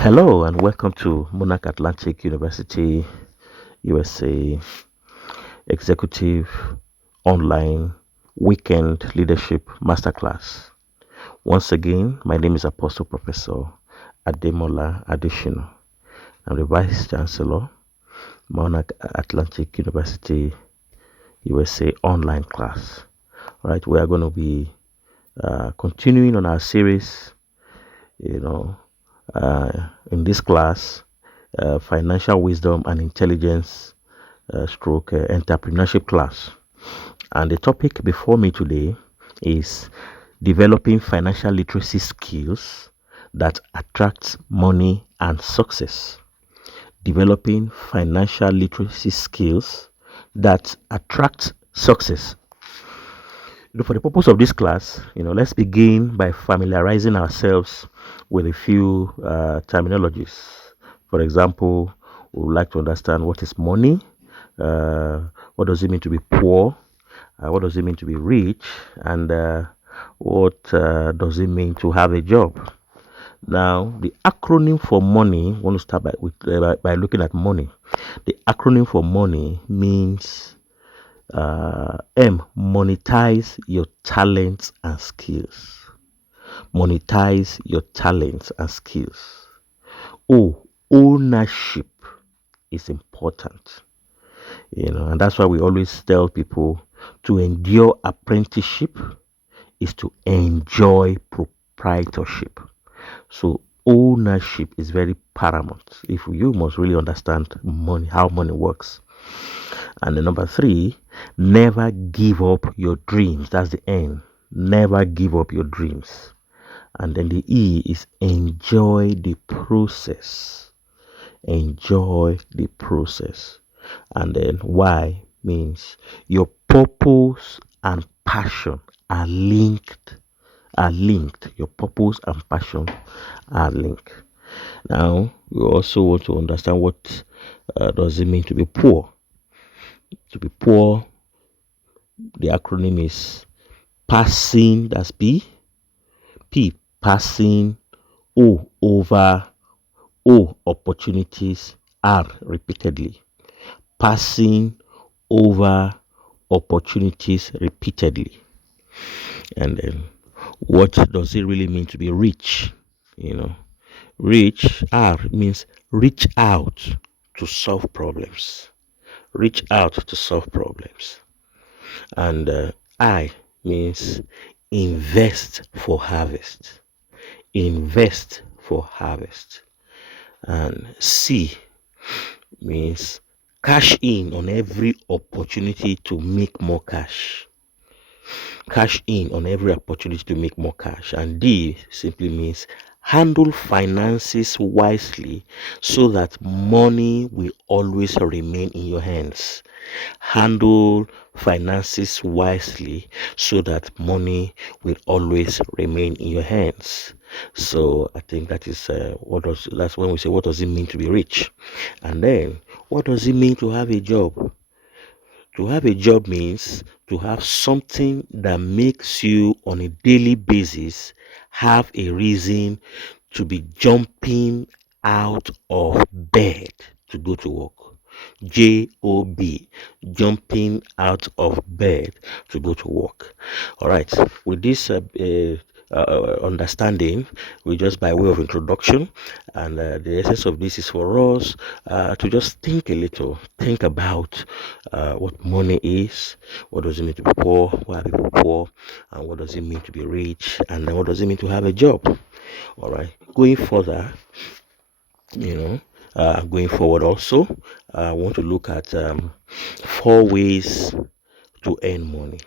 Hello and welcome to Monarch Atlantic University USA Executive Online Weekend Leadership Masterclass. Once again, my name is Apostle Professor A.Adeshina. I'm the Vice Chancellor, Monarch Atlantic University USA Online class. All right, we are going to be continuing on our series, in this class, Financial Wisdom and Intelligence stroke entrepreneurship class. And the topic before me today is developing financial literacy skills that attract money and success. Developing financial literacy skills that attract success. For the purpose of this class, let's begin by familiarizing ourselves with a few terminologies. For example, we would like to understand what is money, what does it mean to be poor, what does it mean to be rich, and what does it mean to have a job. Now, the acronym for money, I want to start by looking at money. The acronym for money means monetize your talents and skills. Monetize your talents and skills. Ownership is important. And that's why we always tell people to endure apprenticeship is to enjoy proprietorship. So ownership is very paramount. If you must really understand money, how money works. And the number 3, never give up your dreams. That's the N. Never give up your dreams. And then the E is enjoy the process. Enjoy the process. And then Y means your purpose and passion are linked. Your purpose and passion are linked. Now, we also want to understand what does it mean to be poor. To be poor, the acronym is passing, that's P, passing, O, over, O, opportunities, R, repeatedly. Passing over opportunities repeatedly. And then, what does it really mean to be rich? Rich, R, means reach out to solve problems. Reach out to solve problems. And I means invest for harvest. Invest for harvest. And C means cash in on every opportunity to make more cash. Cash in on every opportunity to make more cash. And D simply means handle finances wisely so that money will always remain in your hands. Handle finances wisely so that money will always remain in your hands. So I think that is that's when we say, what does it mean to be rich? And then, what does it mean to have a job? To have a job means to have something that makes you on a daily basis have a reason to be jumping out of bed to go to work. Job, jumping out of bed to go to work. All right, with this understanding, we just by way of introduction, and the essence of this is for us to just think a little, think about what money is, what does it mean to be poor, why are people poor, and what does it mean to be rich, and then what does it mean to have a job. All right, going further, going forward also, I want to look at 4 ways to earn money,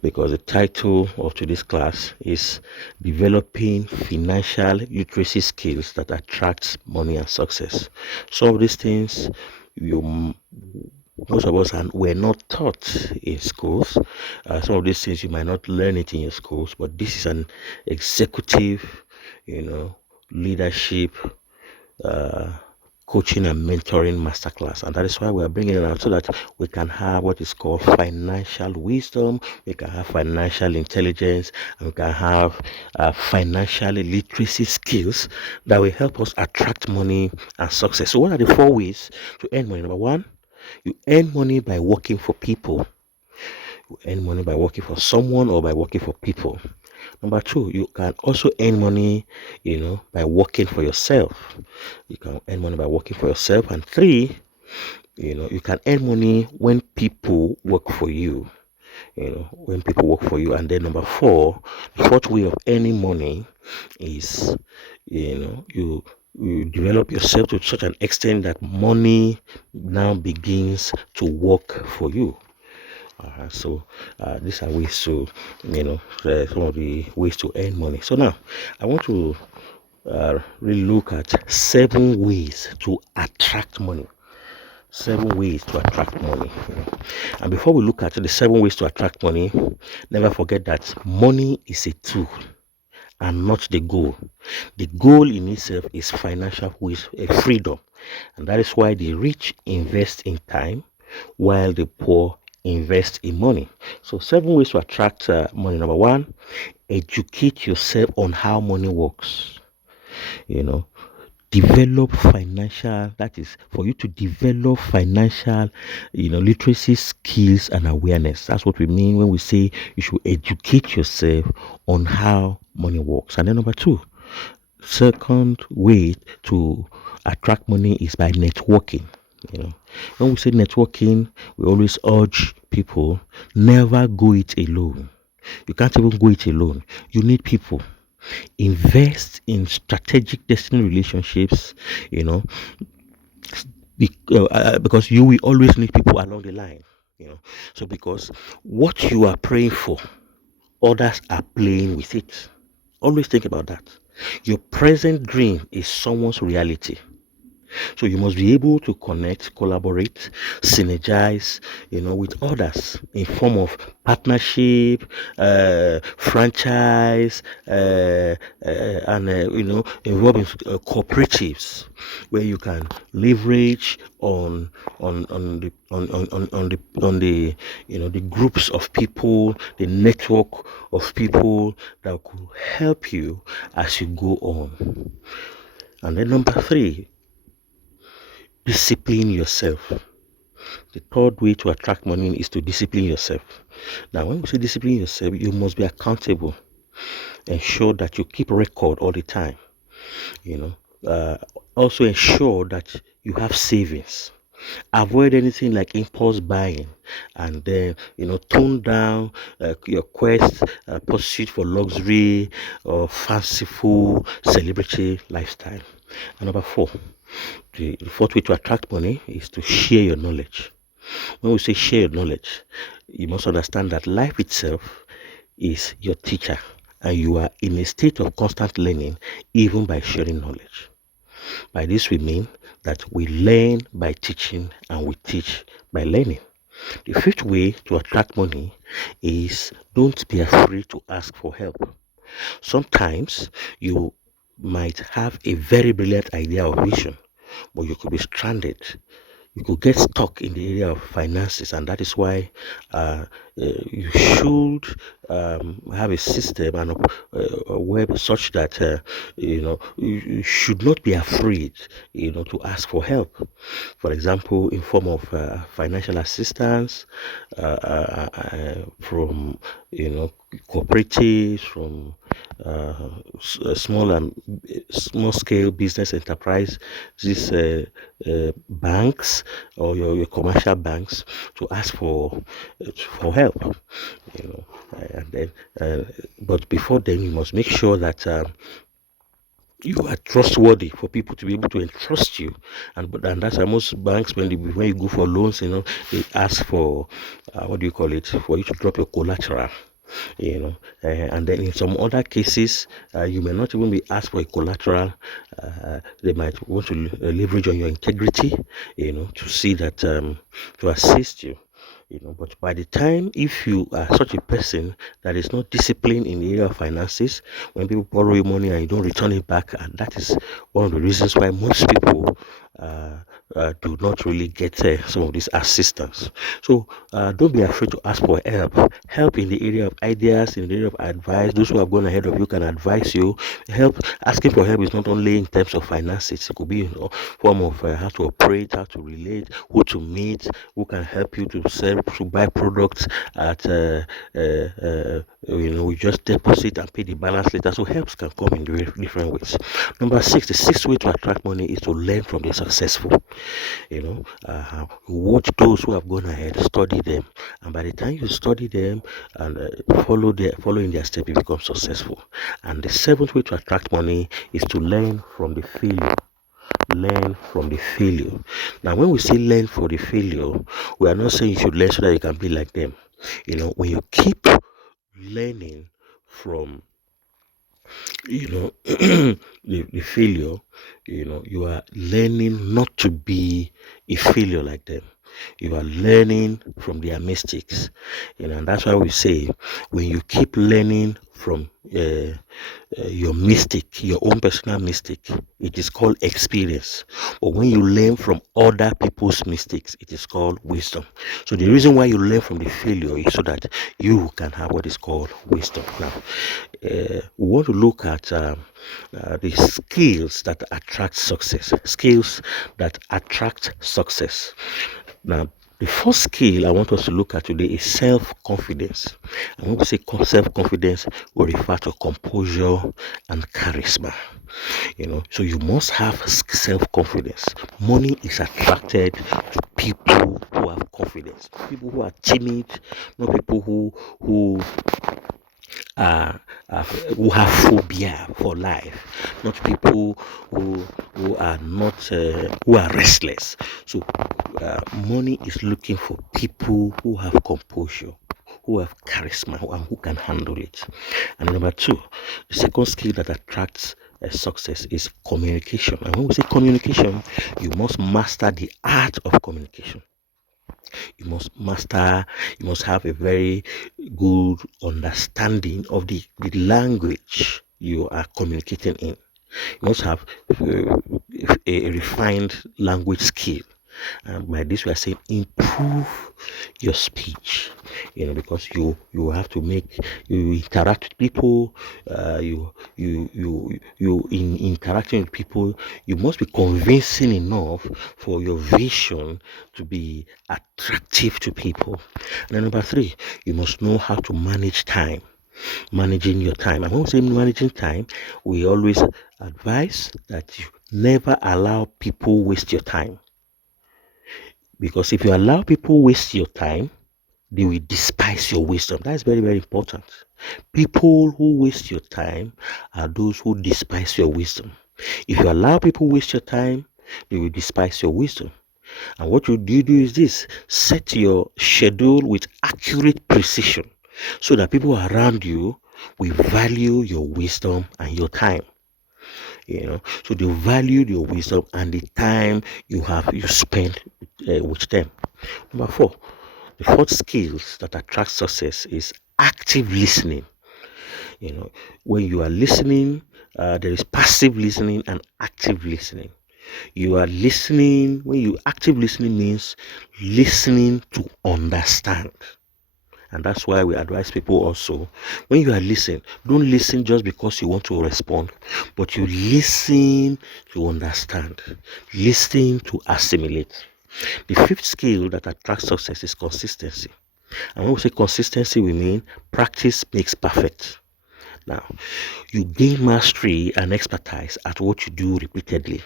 because the title of today's class is developing financial literacy skills that attracts money and success. Some of these things most of us were not taught in schools. Some of these things you might not learn it in your schools, but this is an executive, leadership coaching and mentoring masterclass, and that is why we are bringing it out, so that we can have what is called financial wisdom, we can have financial intelligence, and we can have financial literacy skills that will help us attract money and success. So what are the 4 ways to earn money? Number one, you earn money by working for people. You earn money by working for someone or by working for people. Number two, you can also earn money, by working for yourself. You can earn money by working for yourself. And three, you can earn money when people work for you. When people work for you. And then number four, the fourth way of earning money is, you develop yourself to such an extent that money now begins to work for you. So these are ways to, some of the ways to earn money. So now I want to really look at 7 ways to attract money. 7 ways to attract money. And before we look at the 7 ways to attract money, never forget that money is a tool and not the goal. The goal in itself is financial freedom, and that is why the rich invest in time while the poor invest in money. So 7 ways to attract money. Number one, educate yourself on how money works. Develop financial, that is for you to develop financial, literacy skills and awareness. That's what we mean when we say you should educate yourself on how money works. And then number two, second way to attract money is by networking. When we say networking, we always urge people, never go it alone. You can't even go it alone. You need people. Invest in strategic destiny relationships, because you will always need people along the line. So because what you are praying for, others are playing with it. Always think about that. Your present dream is someone's reality. So you must be able to connect, collaborate, synergize, with others in form of partnership, franchise, and involve in cooperatives where you can leverage on the the groups of people, the network of people that could help you as you go on. And then number three, discipline yourself. The third way to attract money is to discipline yourself. Now, when we say discipline yourself, you must be accountable. Ensure that you keep record all the time. Also ensure that you have savings. Avoid anything like impulse buying, and then tone down your quest, pursuit for luxury or fanciful celebrity lifestyle. And number four, the fourth way to attract money is to share your knowledge. When we say share your knowledge, you must understand that life itself is your teacher, and you are in a state of constant learning, even by sharing knowledge. By this we mean that we learn by teaching and we teach by learning. The fifth way to attract money is, don't be afraid to ask for help. Sometimes you might have a very brilliant idea or vision, but you could be stranded. You could get stuck in the area of finances, and that is why you should have a system and a web such that you should not be afraid to ask for help. For example, in form of financial assistance from cooperatives, from small scale business enterprise, these banks or your commercial banks, to ask for help. And then but before then, you must make sure that you are trustworthy for people to be able to entrust you. And that's why most banks, when you go for loans, they ask for what do you call it, for you to drop your collateral. And then in some other cases, you may not even be asked for a collateral. They might want to leverage on your integrity, to see that, to assist you. But by the time, if you are such a person that is not disciplined in the area of finances, when people borrow you money and you don't return it back, and that is one of the reasons why most people do not really get some of this assistance. So don't be afraid to ask for help in the area of ideas, in the area of advice. Those who have gone ahead of you can advise you. Help Asking for help is not only in terms of finances. It could be in form of how to operate, how to relate, who to meet, who can help you to sell, to buy products at we just deposit and pay the balance later. So helps can come in different ways. Number six, the sixth way to attract money is to learn from the successful. Watch those who have gone ahead, study them, and by the time you study them and following their step, you become successful. And the seventh way to attract money is to learn from the failure. Learn from the failure. Now, when we say learn from the failure, we are not saying you should learn so that you can be like them. When you keep learning from the failure, you are learning not to be a failure like them. You are learning from their mistakes, and that's why we say when you keep learning from your mistake, your own personal mistake, it is called experience. But when you learn from other people's mistakes, it is called wisdom. So the reason why you learn from the failure is so that you can have what is called wisdom. Now, we want to look at the skills that attract success. Skills that attract success. Now, the first skill I want us to look at today is self-confidence. And when we say self-confidence, we refer to composure and charisma. So you must have self-confidence. Money is attracted to people who have confidence, people who are timid, not people who uh, who have phobia for life, not people who are not who are restless. So money is looking for people who have composure, who have charisma, and who can handle it. And number two, the second skill that attracts success is communication. And when we say communication, you must master the art of communication. You must have a very good understanding of the language you are communicating in. You must have a refined language skill. And by this, we are saying improve your speech. Because you have to you interact with people. You in interacting with people, you must be convincing enough for your vision to be attractive to people. And then number three, you must know how to manage time. Managing your time. And when we say managing time, we always advise that you never allow people waste your time. Because if you allow people waste your time, they will despise your wisdom. That's very, very important. People who waste your time are those who despise your wisdom. If you allow people waste your time, they will despise your wisdom. And what you do is this: set your schedule with accurate precision so that people around you will value your wisdom and your time. So they value your wisdom and the time you spend with them. Number four, the fourth skills that attract success is active listening. When you are listening, there is passive listening and active listening. You are listening. When you active listening means listening to understand. And that's why we advise people also, when you are listening, don't listen just because you want to respond, but you listen to understand, listen to assimilate. The fifth skill that attracts success is consistency. And when we say consistency, we mean practice makes perfect. Now, you gain mastery and expertise at what you do repeatedly.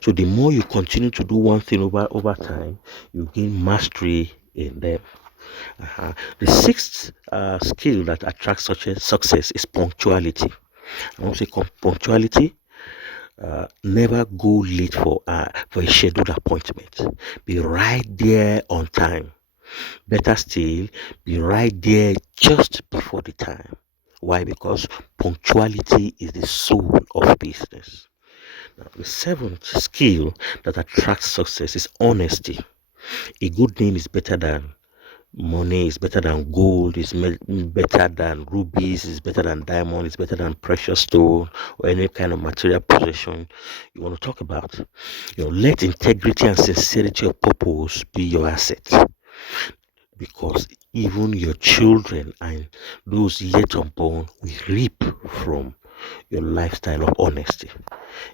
So the more you continue to do one thing over time, you gain mastery in them. The sixth skill that attracts such a success is punctuality. I want to say punctuality. Never go late for a scheduled appointment. Be right there on time. Better still, be right there just before the time. Why? Because punctuality is the soul of business. Now, the seventh skill that attracts success is honesty. A good name is better than Money is better than gold, is better than rubies, is better than diamond, is better than precious stone or any kind of material possession you want to talk about. Let integrity and sincerity of purpose be your asset, because even your children and those yet unborn will reap from your lifestyle of honesty.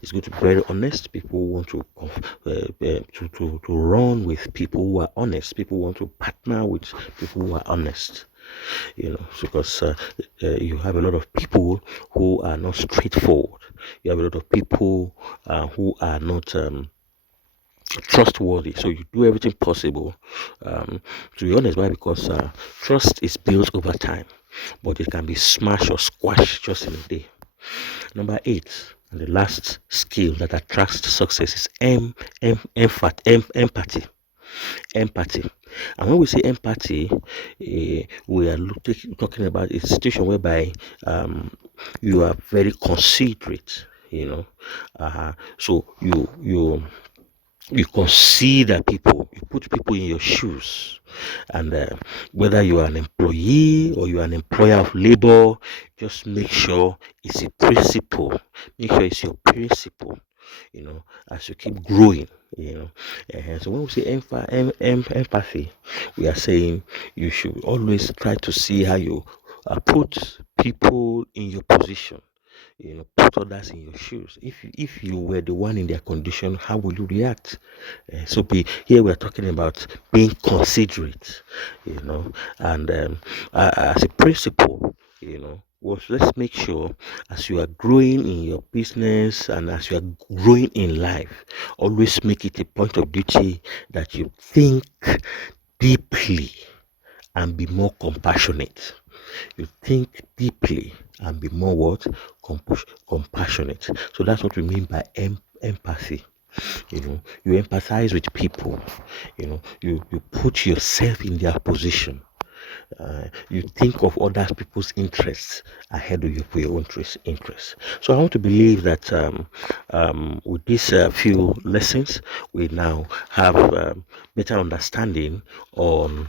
It's good to be very honest. People want to run with people who are honest. People want to partner with people who are honest. Because you have a lot of people who are not straightforward. You have a lot of people who are not trustworthy. So you do everything possible to be honest. Why? Because trust is built over time, but it can be smashed or squashed just in a day. Number 8, and the last skill that attracts success is empathy. Empathy. And when we say empathy, we are talking about a situation whereby you are very considerate. So you consider people, you put people in your shoes, and whether you are an employee or you are an employer of labor, just make sure it's a principle. Make sure it's your principle, as you keep growing. So when we say empathy, we are saying you should always try to see how you put people in your position. Put others in your shoes. If you were the one in their condition, how will you react? Here we are talking about being considerate, and as a principle, let's make sure, as you are growing in your business and as you are growing in life, always make it a point of duty that you think deeply and be more compassionate. You think deeply and be more what? Compassionate. So that's what we mean by empathy. You empathize with people. You put yourself in their position. You think of other people's interests ahead of your own interests. So I want to believe that with these few lessons, we now have better understanding on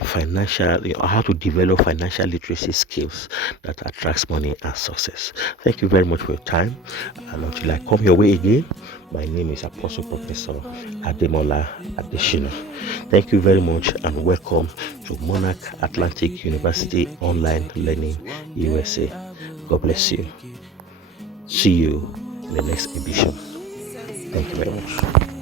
financial, how to develop financial literacy skills that attracts money and success. Thank you very much for your time, and until I come your way again, my name is Apostle Professor A.Adeshina. Thank you very much and welcome to Monarch Atlantic University Online Learning USA. God bless you. See you in the next edition. Thank you very much.